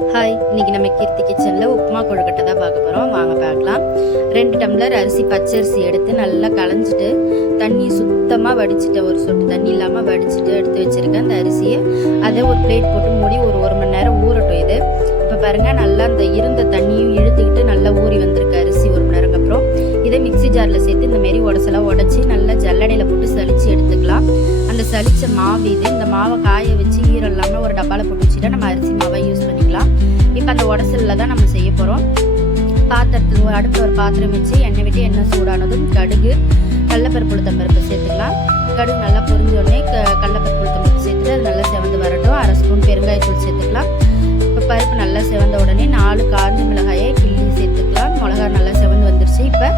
Hi, இன்னைக்கு நம்ம கீர்த்தி கிச்சனில் உப்புமா கொழுக்கட்டை தான் பார்க்க போகிறோம். வாங்க பார்க்கலாம். 2 டம்ளர் அரிசி, பச்சரிசி எடுத்து நல்லா களைஞ்சிட்டு தண்ணி சுத்தமாக வடிச்சிட்டு, ஒரு சொட்டு தண்ணி இல்லாமல் வடிச்சிட்டு எடுத்து வச்சுருக்கேன். அந்த அரிசியை அதை ஒரு பிளேட் போட்டு மூடி ஒரு மணி நேரம் ஊறட்டும். இது இப்போ பாருங்கள், நல்லா அந்த இருந்த தண்ணியும் இழுத்துக்கிட்டு நல்லா ஊறி வந்திருக்கு அரிசி. 1 மணி நேரம் அப்புறம் இதை மிக்சி ஜாரில் சேர்த்து இந்தமாரி உடச்செல்லாம் உடச்சி நல்லா ஜல்லடையில் போட்டு சளிச்சு எடுத்துக்கலாம். அந்த சளிச்ச மாவு இது. இந்த மாவை காய வச்சு ஈரம் இல்லாமல் ஒரு டப்பாவில் போட்டு வச்சுட்டா நம்ம அரிசி மாவை யூஸ் பண்ணிக்கலாம். இப்போ அந்த உடசலில் தான் நம்ம செய்ய போகிறோம். பாத்திரத்தில் அடுப்பில் ஒரு பாத்திரம் வச்சு எண்ணெய் விட்டு எண்ணெய் சூடானதும் கடுகு, கடலைப்பருப்பு, உளுத்தம்பருப்பு சேர்த்துக்கலாம். கடுகு நல்லா பொரிஞ்சோடனே கடலைப்பருப்பு, உளுத்தம்பருப்பு சேர்த்துட்டு அது நல்லா செவந்து வரட்டும். 1/2 ஸ்பூன் பெருங்காயத்தூள் சேர்த்துக்கலாம். இப்போ பருப்பு நல்லா செவந்த உடனே 4 காஞ்ச மிளகாயை கிள்ளி சேர்த்துக்கலாம். மிளகா நல்லா செவந்து வந்துருச்சு. இப்போ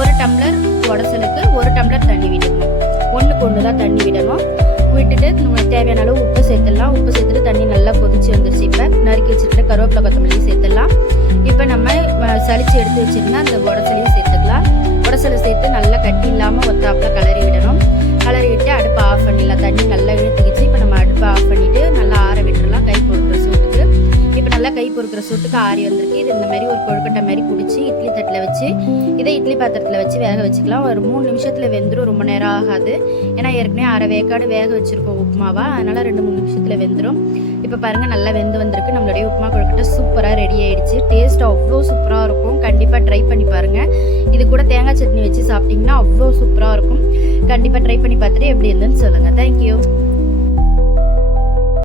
1 டம்ளர் உடசலுக்கு 1 டம்ளர் தண்ணி விடணும். 1க்கு 1 தான் தண்ணி விடணும். விட்டுட்டு தேவையான அளவு உப்பு சேர்த்துடலாம். உப்பு சேர்த்துட்டு தண்ணி நல்லா கொதிச்சு வந்துருச்சு. இப்போ நறுக்கி வச்சுட்டு கருவேப்பிலை, கொத்தமல்லி சேர்த்துடலாம். இப்போ நம்ம சளிச்சு எடுத்து வச்சிருந்தா அந்த உடச்சலையும் சேர்த்துக்கலாம். உடச்சலை சேர்த்து நல்லா கட்டி இல்லாமல் ஒத்தாப்பில் கிளறி விடணும். கிளறி விட்டு அடுப்பை ஆஃப் பண்ணிடலாம். தண்ணி நல்லா இழுத்துக்கிச்சு. இப்போ நம்ம அடுப்பை ஆஃப் பண்ணிவிட்டு நல்லா ஆற விட்டுடலாம். கை பொறுக்கிற சூட்டுக்கு இப்போ நல்லா கை பொறுக்கிற சூட்டுக்கு ஆறி வந்திருக்கு. இது இந்த மாதிரி ஒரு கொழுக்கட்டை மாதிரி பிடிச்சி இட்லி தட்டில் வச்சு இதை இட்லி பாத்திரத்தில் வச்சு வேக வச்சுக்கலாம். ஒரு 3 நிமிஷத்தில் வெந்துடும். ரொம்ப நேரம் ஆகாது. ஏன்னா ஏற்கனவே அரை வேக்காடு வேக வச்சுருக்கோம் உப்புமாவா, அதனால் 2-3 நிமிஷத்தில் வெந்துடும். இப்போ பாருங்கள், நல்லா வெந்து வந்திருக்கு. நம்மளுடைய உப்புமா கொழுக்கட்டை சூப்பராக ரெடி ஆகிடுச்சு. டேஸ்ட் அவ்வளோ சூப்பராக இருக்கும். கண்டிப்பாக ட்ரை பண்ணி பாருங்கள். இது கூட தேங்காய் சட்னி வச்சு சாப்பிட்டிங்கன்னா அவ்வளோ சூப்பராக இருக்கும். கண்டிப்பாக ட்ரை பண்ணி பார்த்துட்டு எப்படி இருந்துன்னு சொல்லுங்கள். தேங்க்யூ.